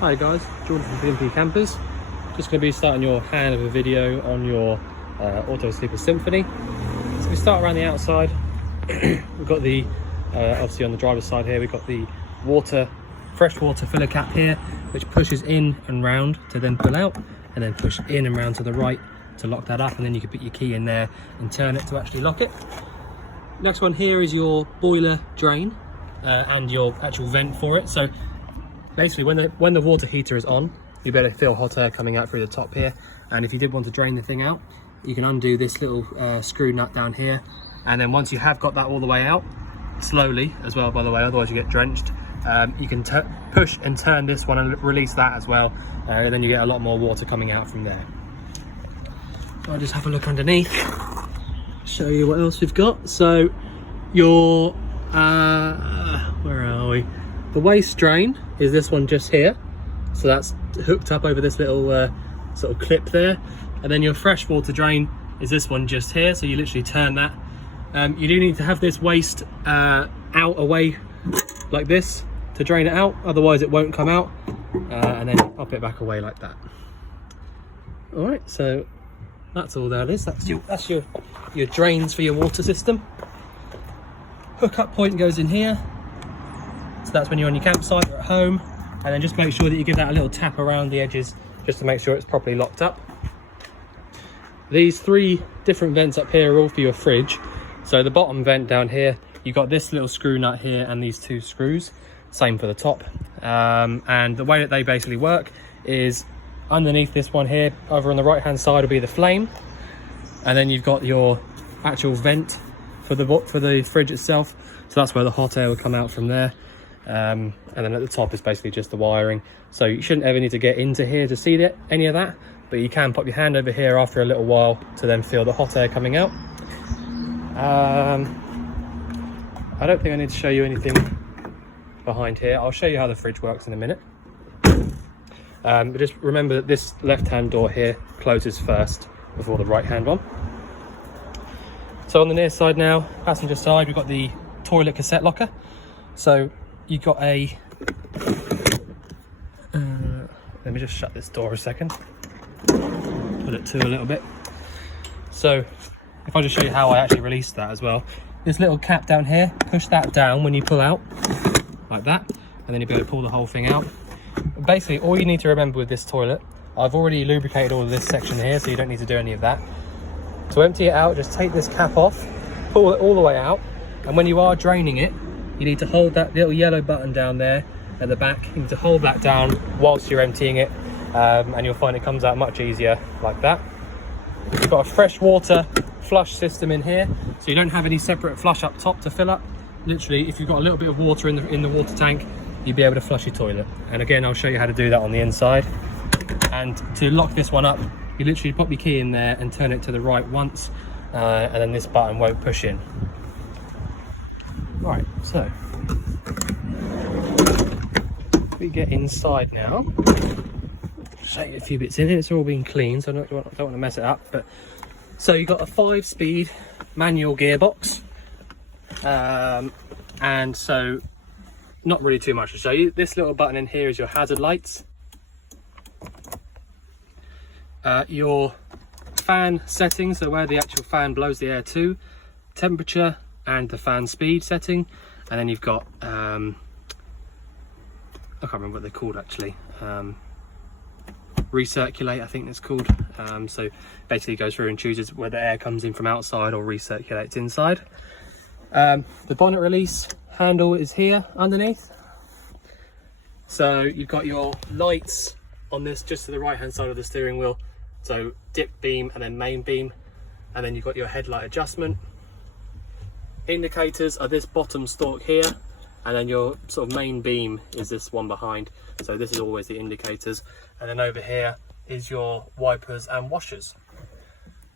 Hi guys, Jordan from BMP Campers. Just going to be starting your handover video on your auto sleeper Symphony. So we start around the outside. We've got the obviously on the driver's side here, we've got the fresh water filler cap here, which pushes in and round to then pull out, and then push in and round to the right to lock that up, and then you can put your key in there and turn it to actually lock it. Next one here is your boiler drain and your actual vent for it. So basically when the water heater is on, you better feel hot air coming out through the top here, and if you did want to drain the thing out, you can undo this little screw nut down here, and then once you have got that all the way out, slowly as well by the way, otherwise you get drenched, you can push and turn this one and release that as well, and then you get a lot more water coming out from there. So I'll just have a look underneath, show you what else we've got. So your where are we? The waste drain is this one just here, so that's hooked up over this little sort of clip there, and then your fresh water drain is this one just here, so you literally turn that. You do need to have this waste out away like this to drain it out, otherwise it won't come out, and then pop it back away like that. All right, so that's all that is. That's your drains for your water system. Hookup point goes in here, so that's when you're on your campsite or at home, and then just make sure that you give that a little tap around the edges just to make sure it's properly locked up. These three different vents up here are all for your fridge. So the bottom vent down here, you've got this little screw nut here and these two screws, same for the top. And the way that they basically work is underneath this one here, over on the right hand side will be the flame, and then you've got your actual vent for the fridge itself, so that's where the hot air will come out from there. And then at the top is basically just the wiring, so you shouldn't ever need to get into here to see any of that, but you can pop your hand over here after a little while to then feel the hot air coming out. I don't think I need to show you anything behind here. I'll show you how the fridge works in a minute, but just remember that this left hand door here closes first before the right hand one. So on the near side now, passenger side, we've got the toilet cassette locker. So you've got a let me just shut this door a second, put it to a little bit. So if I just show you how I actually released that as well, this little cap down here, push that down when you pull out like that, and then you'll be able to pull the whole thing out. Basically all you need to remember with this toilet, I've already lubricated all of this section here, so you don't need to do any of that. To empty it out, just take this cap off, pull it all the way out, and when you are draining it, you need to hold that little yellow button down there at the back. You need to hold that down whilst you're emptying it, and you'll find it comes out much easier like that. You've got a fresh water flush system in here, so you don't have any separate flush up top to fill up. Literally, if you've got a little bit of water in the water tank, you'll be able to flush your toilet. And again, I'll show you how to do that on the inside. And to lock this one up, you literally pop your key in there and turn it to the right once, and then this button won't push in. Right, so we get inside now. Show you a few bits in it. It's all been cleaned, so I don't want to mess it up. But so you've got a 5-speed manual gearbox, and so not really too much to show you. This little button in here is your hazard lights. Your fan settings, so where the actual fan blows the air to, temperature, and the fan speed setting. And then you've got I can't remember what they're called actually, recirculate I think it's called. So basically it goes through and chooses whether air comes in from outside or recirculates inside. The bonnet release handle is here underneath, so you've got your lights on this just to the right hand side of the steering wheel, so dip beam and then main beam, and then you've got your headlight adjustment. Indicators are this bottom stalk here, and then your sort of main beam is this one behind, so this is always the indicators. And then over here is your wipers and washers.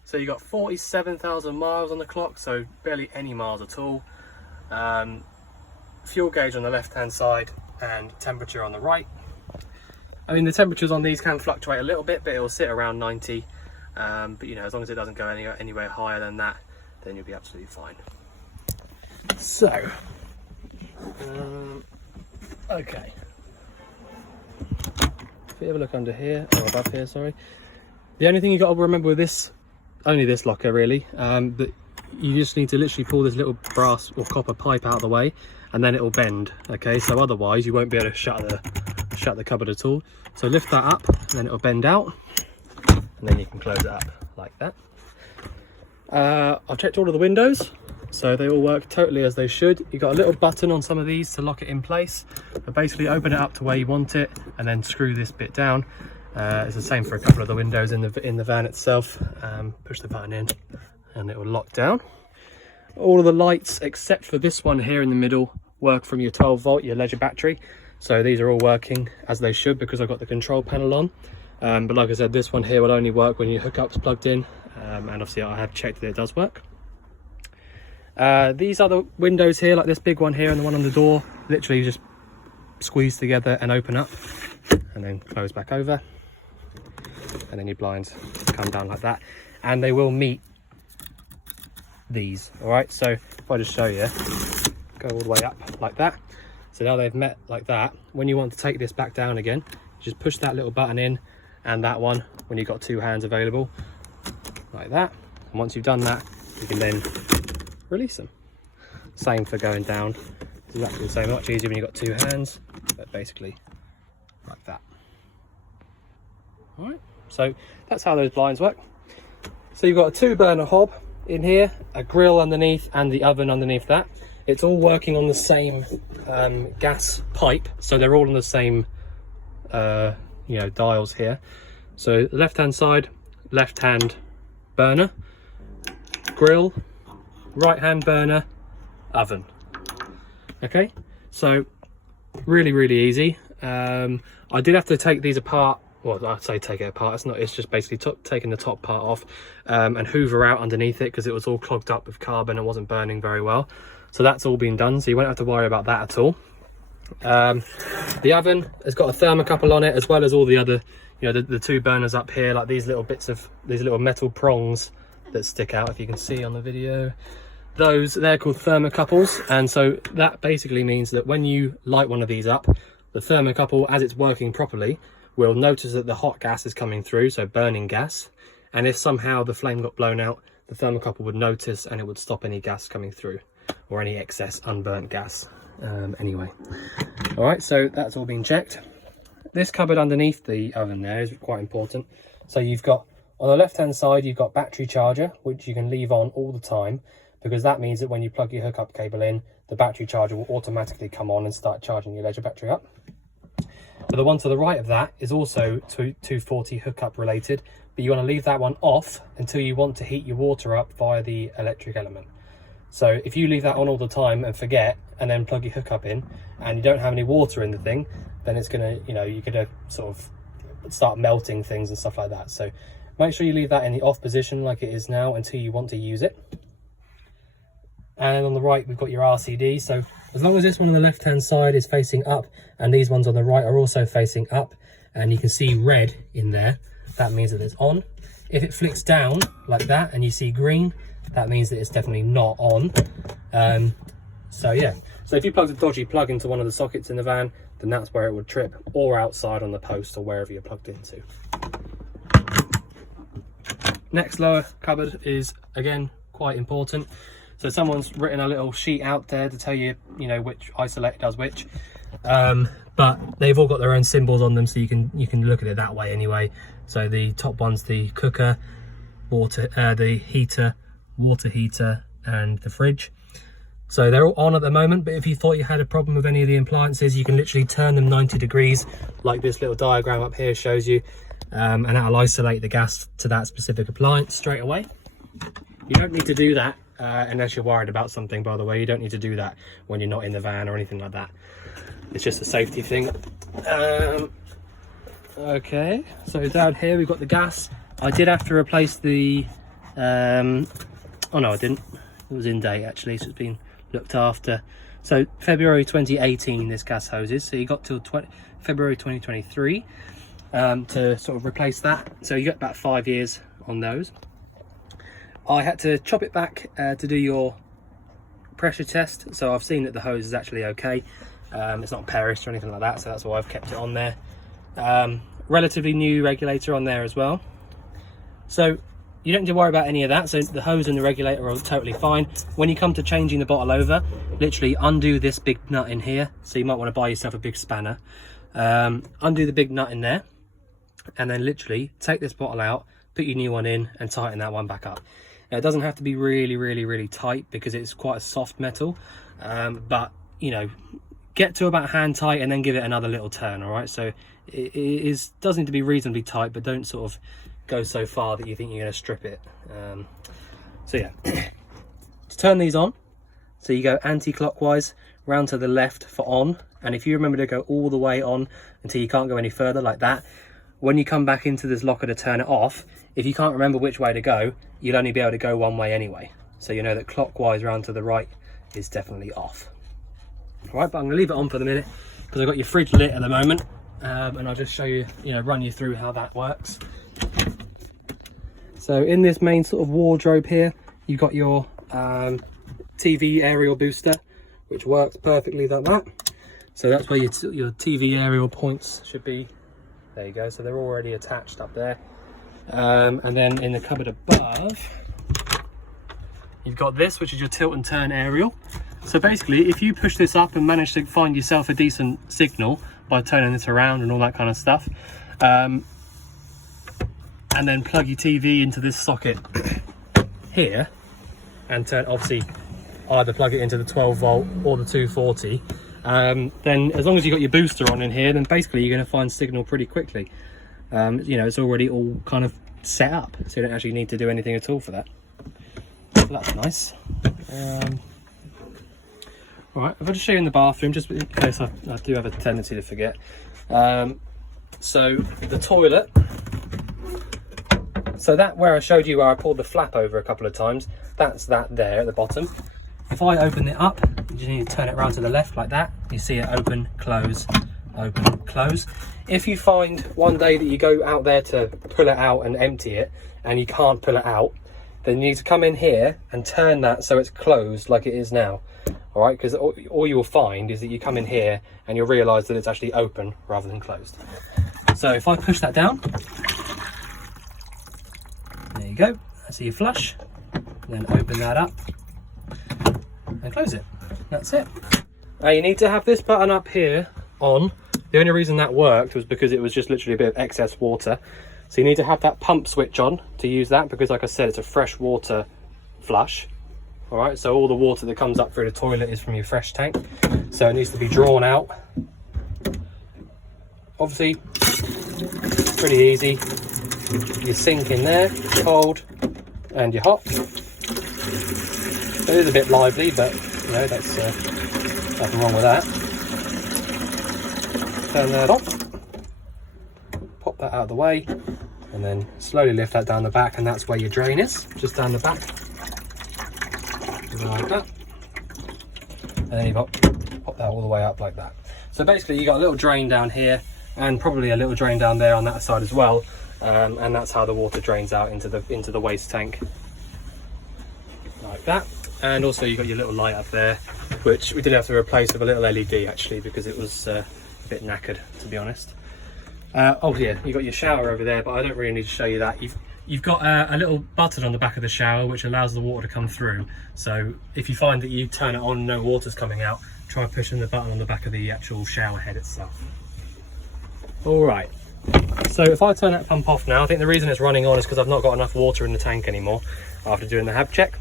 So you've got 47,000 miles on the clock, so barely any miles at all. Fuel gauge on the left hand side and temperature on the right. I mean, the temperatures on these can fluctuate a little bit, but it will sit around 90. But you know, as long as it doesn't go anywhere higher than that, then you'll be absolutely fine. So, okay. if you have a look under here, or above here, sorry. The only thing you got to remember with this, only this locker really, that you just need to literally pull this little brass or copper pipe out of the way, and then it will bend. Okay, so otherwise you won't be able to shut the cupboard at all. So lift that up, and then it will bend out, and then you can close it up like that. I've checked all of the windows, so they all work totally as they should. You've got a little button on some of these to lock it in place, but basically open it up to where you want it, and then screw this bit down. It's the same for a couple of the windows in the van itself. Push the button in, and it will lock down. All of the lights except for this one here in the middle work from your 12 volt, your Ledger battery. So these are all working as they should because I've got the control panel on. But like I said, this one here will only work when your hookup's plugged in, and obviously I have checked that it does work. These other windows here, like this big one here and the one on the door, literally just squeeze together and open up, and then close back over, and then your blinds come down like that, and they will meet these. All right, so if I just show you, go all the way up like that. So now they've met like that. When you want to take this back down again, you just push that little button in, and that one when you've got two hands available like that. And once you've done that, you can then release them. Same for going down, exactly the same. Much easier when you've got two hands, but basically like that. All right, so that's how those blinds work. So you've got a 2-burner hob in here, a grill underneath, and the oven underneath that. It's all working on the same gas pipe, so they're all on the same dials here. So the left hand side, left hand burner, grill, right hand burner, oven. Okay, so really easy. I did have to take these apart. Well, I'd say take it apart, it's just basically taking the top part off and hoover out underneath it because it was all clogged up with carbon and wasn't burning very well. So that's all been done, so you won't have to worry about that at all. The oven has got a thermocouple on it, as well as all the other, the 2 burners up here, like these little bits of, these little metal prongs that stick out, if you can see on the video. They're called thermocouples, and so that basically means that when you light one of these up, the thermocouple, as it's working properly, will notice that the hot gas is coming through, so burning gas, and if somehow the flame got blown out, the thermocouple would notice and it would stop any gas coming through, or any excess unburnt gas. Anyway, all right, so that's all been checked. This cupboard underneath the oven there is quite important. So you've got, on the left hand side, you've got battery charger, which you can leave on all the time, because that means that when you plug your hookup cable in, the battery charger will automatically come on and start charging your Ledger battery up. But the one to the right of that is also 240 hookup related, but you want to leave that one off until you want to heat your water up via the electric element. So if you leave that on all the time and forget, and then plug your hookup in, and you don't have any water in the thing, then it's gonna, you're gonna sort of start melting things and stuff like that. So make sure you leave that in the off position like it is now until you want to use it. And on the right, we've got your RCD. So as long as this one on the left hand side is facing up and these ones on the right are also facing up, and you can see red in there, that means that it's on. If it flicks down like that and you see green, that means that it's definitely not on. So yeah, so if you plugged a dodgy plug into one of the sockets in the van, then that's where it would trip, or outside on the post or wherever you're plugged into. Next lower cupboard is again quite important. So someone's written a little sheet out there to tell you, which isolate does which, but they've all got their own symbols on them, so you can look at it that way anyway. So the top one's the cooker, the heater, water heater, and the fridge. So they're all on at the moment, but if you thought you had a problem with any of the appliances, you can literally turn them 90 degrees, like this little diagram up here shows you, and that'll isolate the gas to that specific appliance straight away. You don't need to do that unless you're worried about something, by the way. You don't need to do that when you're not in the van or anything like that. It's just a safety thing. Okay, so down here we've got the gas. I did have to replace the oh no, I didn't. It was in date actually, so it's been looked after. So February 2018 this gas hoses, so you got till February 2023 to sort of replace that. So you got about 5 years on those. I had to chop it back to do your pressure test, so I've seen that the hose is actually okay. It's not perished or anything like that, so that's why I've kept it on there. relatively new regulator on there as well. So you don't need to worry about any of that. So the hose and the regulator are totally fine. When you come to changing the bottle over, literally undo this big nut in here. So you might want to buy yourself a big spanner. Undo the big nut in there, and then literally take this bottle out, put your new one in, and tighten that one back up. Now, it doesn't have to be really tight because it's quite a soft metal, but you know, get to about hand tight and then give it another little turn. All right, so it does need to be reasonably tight, but don't sort of go so far that you think you're going to strip it. So yeah, to turn these on, so you go anti-clockwise round to the left for on, and if you remember to go all the way on until you can't go any further like that, when you come back into this locker to turn it off, if you can't remember which way to go, you'll only be able to go one way anyway. So you know that clockwise round to the right is definitely off. All right, but I'm going to leave it on for the minute because I've got your fridge lit at the moment, and I'll just show you, run you through how that works. So in this main sort of wardrobe here, you've got your TV aerial booster, which works perfectly like that. So that's where your TV aerial points should be. There you go. So they're already attached up there. And then in the cupboard above, you've got this, which is your tilt and turn aerial. So basically, if you push this up and manage to find yourself a decent signal by turning this around and all that kind of stuff, and then plug your TV into this socket here and turn, obviously either plug it into the 12 volt or the 240, then as long as you've got your booster on in here, then basically you're going to find signal pretty quickly. It's already all kind of set up, so you don't actually need to do anything at all for that. So that's nice. All right, if I just show you in the bathroom, just in case I do have a tendency to forget. So the toilet, so that where I showed you where I pulled the flap over a couple of times, that's that there at the bottom. If I open it up, you just need to turn it around to the left like that. You see it open, close, open, close. If you find one day that you go out there to pull it out and empty it and you can't pull it out, then you need to come in here and turn that so it's closed like it is now. All right, because all you'll find is that you come in here and you'll realise that it's actually open rather than closed. So if I push that down, there you go, that's your flush. Then open that up and close it. That's it. Now you need to have this button up here on. The only reason that worked was because it was just literally a bit of excess water. So you need to have that pump switch on to use that, because like I said, it's a fresh water flush. All right, so all the water that comes up through the toilet is from your fresh tank. So it needs to be drawn out. Obviously, pretty easy. Your sink in there, cold, and your hot. It is a bit lively, but that's nothing wrong with that. Turn that off, pop that out of the way, and then slowly lift that down the back, and that's where your drain is, just down the back, like that. And then you've got pop that all the way up like that. So basically, you got a little drain down here, and probably a little drain down there on that side as well, and that's how the water drains out into the waste tank, like that. And also you've got your little light up there, which we did have to replace with a little LED actually, because it was a bit knackered, to be honest. Oh yeah, you've got your shower over there, but I don't really need to show you that. You've got a little button on the back of the shower which allows the water to come through. So if you find that you turn it on, no water's coming out, try pushing the button on the back of the actual shower head itself. All right, so if I turn that pump off now, I think the reason it's running on is because I've not got enough water in the tank anymore after doing the hab check.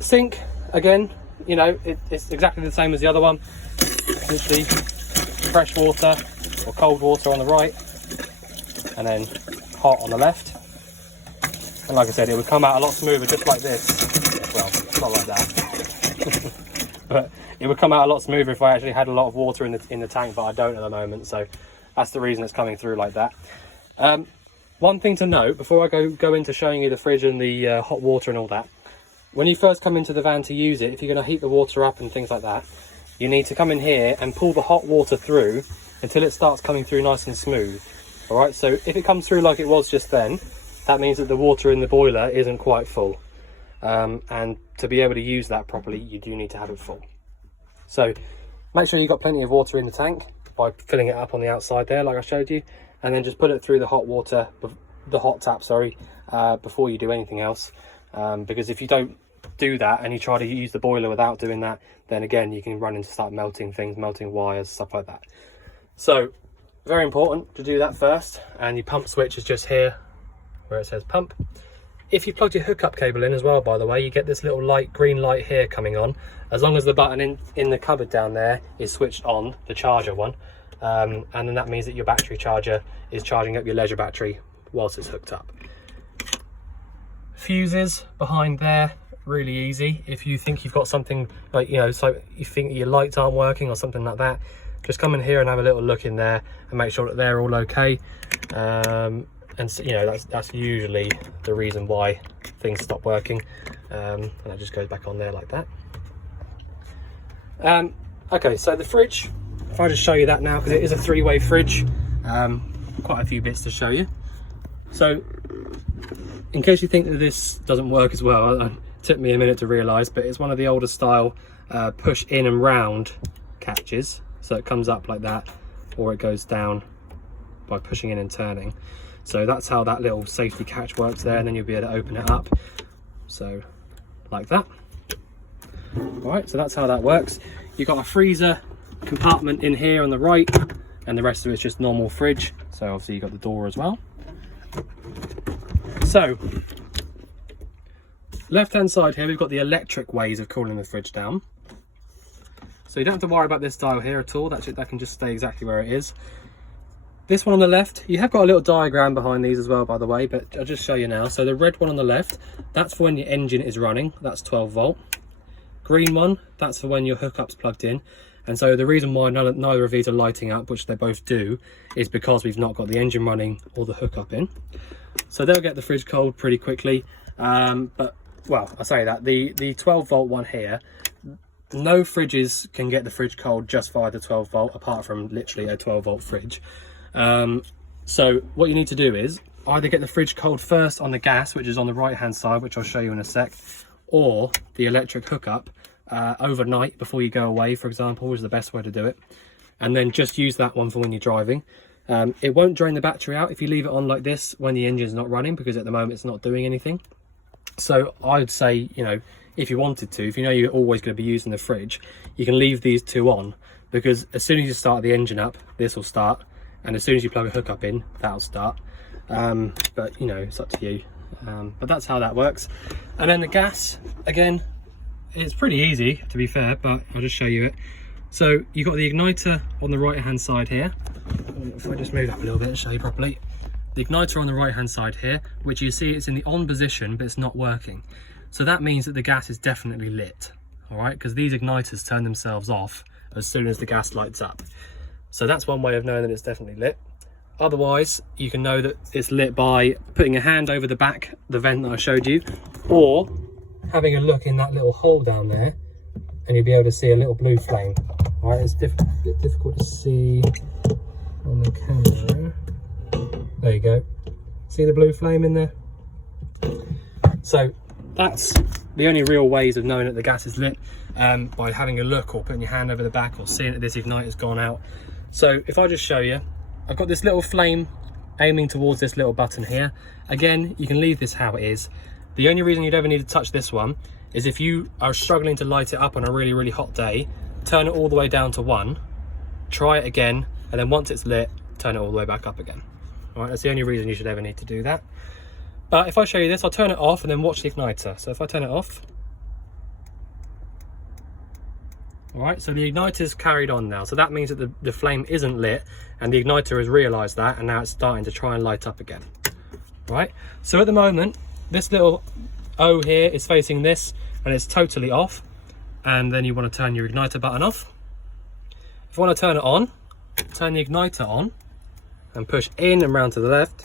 Sink, again, it's exactly the same as the other one. Literally fresh water or cold water on the right, and then hot on the left. And like I said, it would come out a lot smoother just like this. Well, not like that. But it would come out a lot smoother if I actually had a lot of water in the tank, but I don't at the moment, so that's the reason it's coming through like that. One thing to note before I go into showing you the fridge and the hot water and all that, when you first come into the van to use it, if you're going to heat the water up and things like that, you need to come in here and pull the hot water through until it starts coming through nice and smooth. All right, so if it comes through like it was just then, that means that the water in the boiler isn't quite full. And to be able to use that properly, you do need to have it full. So make sure you've got plenty of water in the tank. by filling it up on the outside there like I showed you, and then just put it through the hot water, the hot tap, sorry, before you do anything else, because if you don't do that and you try to use the boiler without doing that, then again you can run into start melting things, melting wires, stuff like that. So very important to do that first. And your pump switch is just here where it says pump. If you plugged your hookup cable in as well, by the way, you get this little light, green light here coming on, as long as the button in the cupboard down there is switched on, the charger one, and then that means that your battery charger is charging up your leisure battery whilst it's hooked up. Fuses behind there, really easy. If you think you've got something like, you know, so you think your lights aren't working or something like that, just come in here and have a little look in there and make sure that they're all okay. And so, you know, that's usually the reason why things stop working, and that just goes back on there like that. Okay, so the fridge, if I just show you that now, because it is a three-way fridge, quite a few bits to show you. So in case you think that this doesn't work as well, it took me a minute to realise, but it's one of the older style push in and round catches, so it comes up like that, or it goes down by pushing in and turning. So that's how that little safety catch works there, and then you'll be able to open it up, so like that. All right, so that's how that works. You've got a freezer compartment in here on the right, and the rest of it's just normal fridge. So obviously you've got the door as well. So left hand side here, we've got the electric ways of cooling the fridge down. So you don't have to worry about this dial here at all. That can just stay exactly where it is. This one on the left, you have got a little diagram behind these as well, by the way, but I'll just show you now. So the red one on the left, that's for when your engine is running, that's 12 volt. Green one, that's for when your hookup's plugged in. And so the reason why neither of these are lighting up, which they both do, is because we've not got the engine running or the hookup in. So they'll get the fridge cold pretty quickly. But, well, I say that, the 12 volt one here, no fridges can get the fridge cold just via the 12 volt, apart from literally a 12 volt fridge. So what you need to do is either get the fridge cold first on the gas, which is on the right hand side, which I'll show you in a sec, or the electric hookup overnight before you go away, for example, is the best way to do it. And then just use that one for when you're driving. It won't drain the battery out if you leave it on like this when the engine's not running, because at the moment it's not doing anything. So I'd say, you know, if you wanted to, if you know you're always going to be using the fridge, you can leave these two on, because as soon as you start the engine up, this will start, and as soon as you plug a hookup in, that'll start. But you know, it's up to you. But that's how that works. And then the gas, again, it's pretty easy to be fair, but I'll just show you it. So you've got the igniter on the right hand side here. If I just move up a little bit and show you properly. The igniter on the right hand side here, which you see it's in the on position, but it's not working. So that means that the gas is definitely lit, all right? Because these igniters turn themselves off as soon as the gas lights up. So that's one way of knowing that it's definitely lit. Otherwise, you can know that it's lit by putting a hand over the back, the vent that I showed you, or having a look in that little hole down there, and you'll be able to see a little blue flame. All right, it's a bit difficult to see on the camera. There you go. See the blue flame in there? So that's the only real ways of knowing that the gas is lit, by having a look or putting your hand over the back or seeing that this igniter's gone out. So if I just show you, I've got this little flame aiming towards this little button here. Again, you can leave this how it is. The only reason you'd ever need to touch this one is if you are struggling to light it up on a really, really hot day, turn it all the way down to 1, try it again, and then once it's lit, turn it all the way back up again. All right, that's the only reason you should ever need to do that. But if I show you this, I'll turn it off and then watch the igniter. So if I turn it off, all right, so the igniter's carried on now. So that means that the flame isn't lit, and the igniter has realized that, and now it's starting to try and light up again. All right, so at the moment, this little O here is facing this, and it's totally off. And then you want to turn your igniter button off. If you want to turn it on, turn the igniter on and push in and round to the left,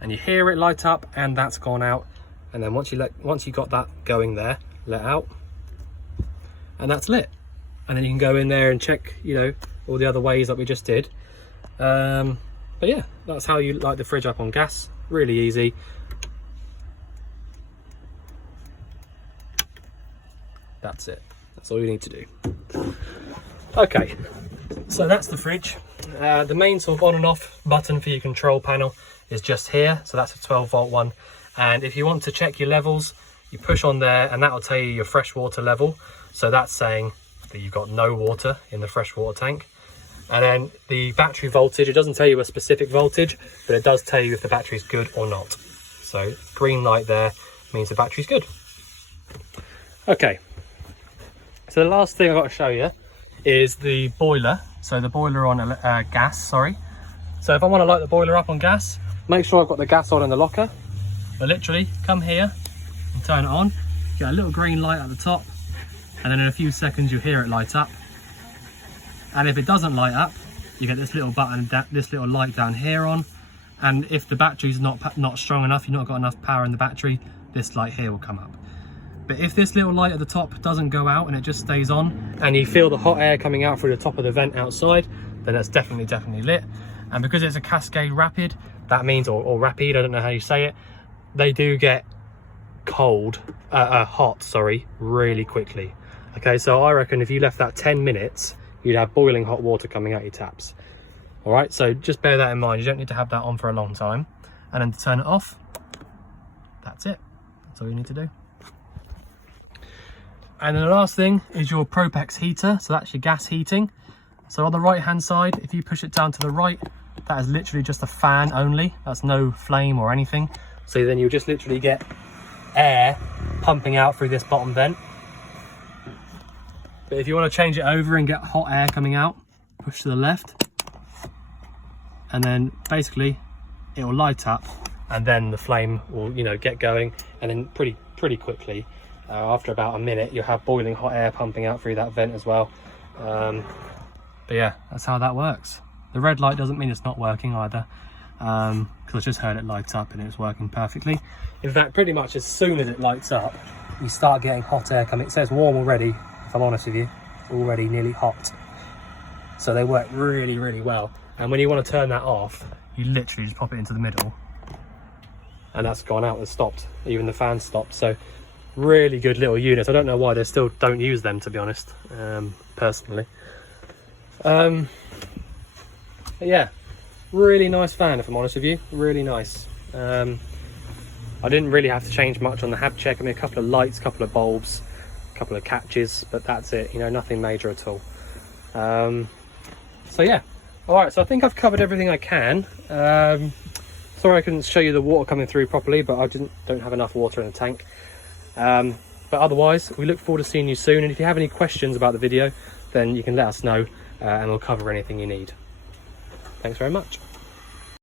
and you hear it light up, and that's gone out. And then once you got that going there, let out, and that's lit. And then you can go in there and check, you know, all the other ways that we just did. But yeah, that's how you light the fridge up on gas. Really easy. That's it. That's all you need to do. Okay, So that's the fridge. The main sort of on and off button for your control panel is just here. So that's a 12-volt one. And if you want to check your levels, you push on there and that will tell you your freshwater level. So that's saying that you've got no water in the freshwater tank. And then the battery voltage, it doesn't tell you a specific voltage, but it does tell you if the battery's good or not. So green light there means the battery's good. Okay, so the last thing I've got to show you is the boiler. So the boiler on gas, sorry. So if I want to light the boiler up on gas, make sure I've got the gas on in the locker. But literally come here and turn it on, get a little green light at the top, and then in a few seconds you'll hear it light up. And if it doesn't light up, you get this little button, this little light down here on. And if the battery's not strong enough, you've not got enough power in the battery, this light here will come up. But if this little light at the top doesn't go out and it just stays on, and you feel the hot air coming out through the top of the vent outside, then that's definitely lit. And because it's a Cascade Rapid, that means, or Rapide, I don't know how you say it, they do get hot, sorry, really quickly. Okay, so I reckon if you left that 10 minutes, you'd have boiling hot water coming out your taps. All right, so just bear that in mind. You don't need to have that on for a long time. And then to turn it off, that's it. That's all you need to do. And then the last thing is your Propex heater. So that's your gas heating. So on the right hand side, if you push it down to the right, that is literally just a fan only. That's no flame or anything. So then you'll just literally get air pumping out through this bottom vent. But if you want to change it over and get hot air coming out, push to the left. And then basically it will light up and then the flame will, you know, get going. And then pretty quickly, after about a minute, you'll have boiling hot air pumping out through that vent as well. But yeah, that's how that works. The red light doesn't mean it's not working either, because I just heard it light up and it was working perfectly. In fact, pretty much as soon as it lights up, you start getting hot air coming. It says warm already, if I'm honest with you, it's already nearly hot. So they work really well. And when you want to turn that off, you literally just pop it into the middle and that's gone out and stopped. Even the fan stopped. So really good little units. I don't know why they still don't use them, to be honest, personally. Yeah, really nice fan, if I'm honest with you. Really nice. I didn't really have to change much on the hab check. I mean, a couple of lights, a couple of bulbs, a couple of catches, but that's it, you know, nothing major at all. So yeah, all right, so I think I've covered everything I can. Sorry I couldn't show you the water coming through properly, but I don't have enough water in the tank. But otherwise, we look forward to seeing you soon, and if you have any questions about the video, then you can let us know and we'll cover anything you need. Thanks very much.